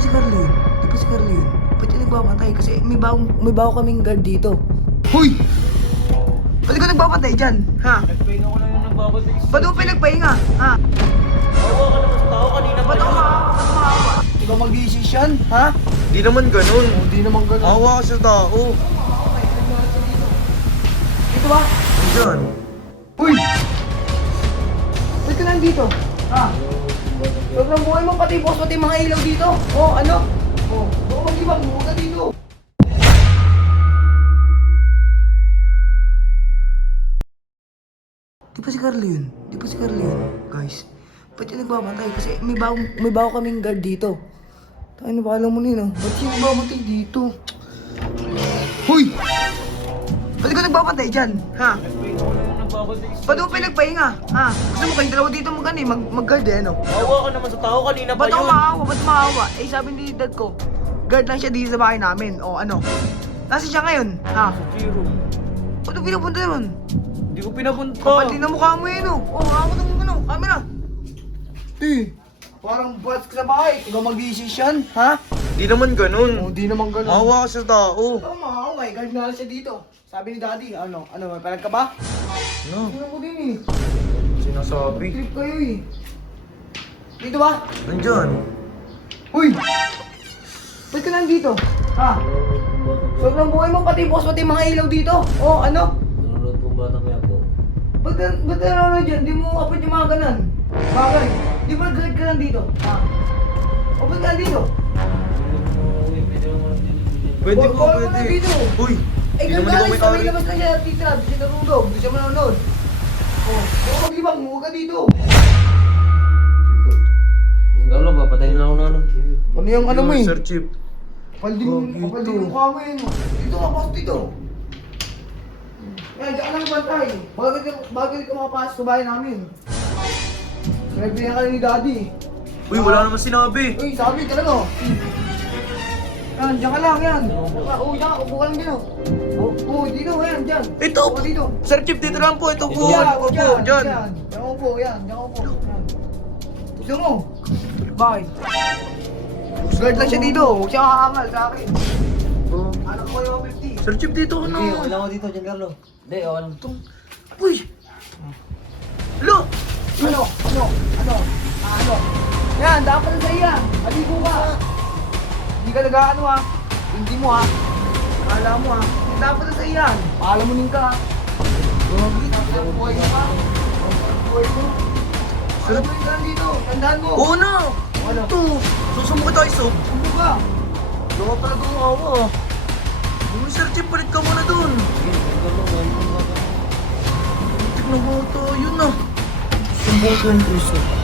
Carlo yun? Di ba si Carlo yun? Ba't yung nagbabantay? Kasi may bago kaming guard dito. Hoy! Ba't ka nagbabantay dyan? Ha? Nagpahinga ko lang yung nagbabantay. Ba't mo pinagpahinga? Ha? Awa ka naman sa tao kanina pa Ba't ako yun. maawa? Ba't maawa? Ikaw mag-decision? Ha? Di naman ganun. Di naman ganun. Awa ka sa tao. Dito ba? Diyan. Uy! Ba't ka nandito? Ha? Huwag ng buhay mo pati boss, pati mga ilaw dito. Oh, ano? Oh, baka mag-ibang buhay ka dito. Di ba si Carlo yun? Di ba si Carlo yun? Guys, ba't yung nagbabantay? Kasi may bago kaming guard dito. Tayo na alam mo nino. Ba't yung nagbabantay dito? Hoy! Ba't ka nagbabantay dyan? Ha? Nagpahinga ko lang yung nagbabantay. Ba't mo pinagpahinga? Ha? Gusto mo kayong dalawa dito mag-guard eh, ano? Awa ka naman sa tao kanina pa Ba't ako yun. maawa? Ba't maawa? Eh, sabi ni dad ko, guard lang siya dito sa bahay namin. O ano? Nasaan siya ngayon? Ha? Sa G-room. Ba't mo pinapunta ron? Hindi ko pinapunta. Kapal din ang mukha mo yun, oh. Oh, ako ng ano, camera. Di, parang buhat ka sa bahay. Ikaw mag-decision, ha? Di naman ganun. Oh, di naman ganun. Awa ka sa tao. Ikaw maawa, eh. Guard na lang siya dito. Sabi ni daddy, ano, may palag ka ba? No. Tingnan mo din eh. Sinasabi. Trip kayo eh. Dito ba? Nandyan. Uy! Ba't ka nandito? Ha? Sobrang buhay mo, pati boss, pati mga ilaw dito. Oh, ano? Nanonood pong batang kaya po. Ba't ka nanonood dyan? Di mo kapit yung mga ganan. Bagay. Di ba guard ka nandito? Ha? O ba't ka nandito? Pwede po, Bawal ka pwede. nandito. Uy! Eh, Di naman gagalis ikaw may sa may ari. labas na siya, titra. Di siya narulog. Di siya manonood. Oh, maglibang mo ka dito. Lalo, papatayin na ako na ano. Ano yung ano mo eh? Sir Chip. Kapal din Gagi to. yung mukha mo yun. Dito ka, boss, dito. Yan, diyan ka lang bantay. Bakit ka makapasok sa bahay namin? Sinabihan ka na ni daddy. Uy, wala naman sinabi. Uy, sabi talaga. Yan, diyan ka lang, yan. Oo, diyan ka, upo ka lang dyan. Oo, dito, yan, diyan. Ito! Oo, dito. Sir Chip, dito lang po. Ito po. Diyan, Ito po. diyan, Diyan. diyan. Diyan ka upo, yan, diyan ka upo. Yan. Gusto mo? Bakit? Guard lang siya dito, huwag siya kakaangal sa akin. Oh. Anak ko yung 50. Sir Chip, dito ka na. Okay, wala ko dito, Giancarlo. Hindi, okay lang. Uy! Lo! Ano? Ano? Yan, dapat na sa iya. Aligo ka. Hindi ka nag-ano ha. Hindi mo ha. Kala mo ha. Dapat na sa iya. Paalamunin ka ha. Ang buhay mo ka. Ang buhay mo. Alam mo yung daan dito. Tandaan mo. Oo na! Ano? Ito! Susumukit tayo, sob. Ano ka? Baka talaga ang awa. Uy, Sir Chip, palit ka muna dun. Tignan mo ito, yun na. Sumbong 20, sob.